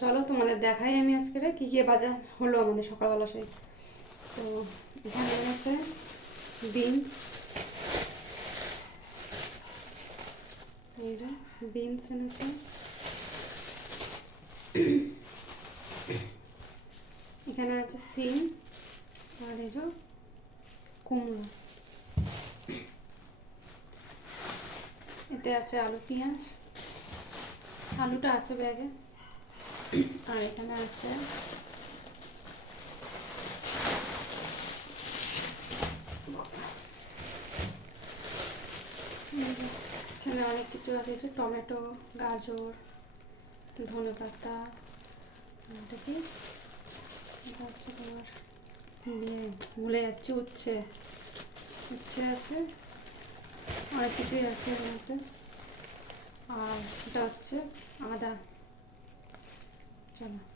চলো তোমাদের দেখাই আমি আজকে কী কী বাজার হলো আমাদের সকালবেলা সেই। তো এখানে আছে বিনস, এই যে বিনস এনেছে, এখানে আছে সিম, আর এই যে কুমড়ো, এতে আছে আলু পেঁয়াজ, আলুটা আছে ব্যাগে, আর এখানে আছে এখানে অনেক কিছু আছে, এই যে টমেটো, গাজর, ধনেপাতা, এটা কি এটা হচ্ছে তোমার ভুলে যাচ্ছে, উচ্ছে, উচ্ছে আছে, অনেক কিছুই আছে এর মধ্যে। আর এটা হচ্ছে আদা। চলো।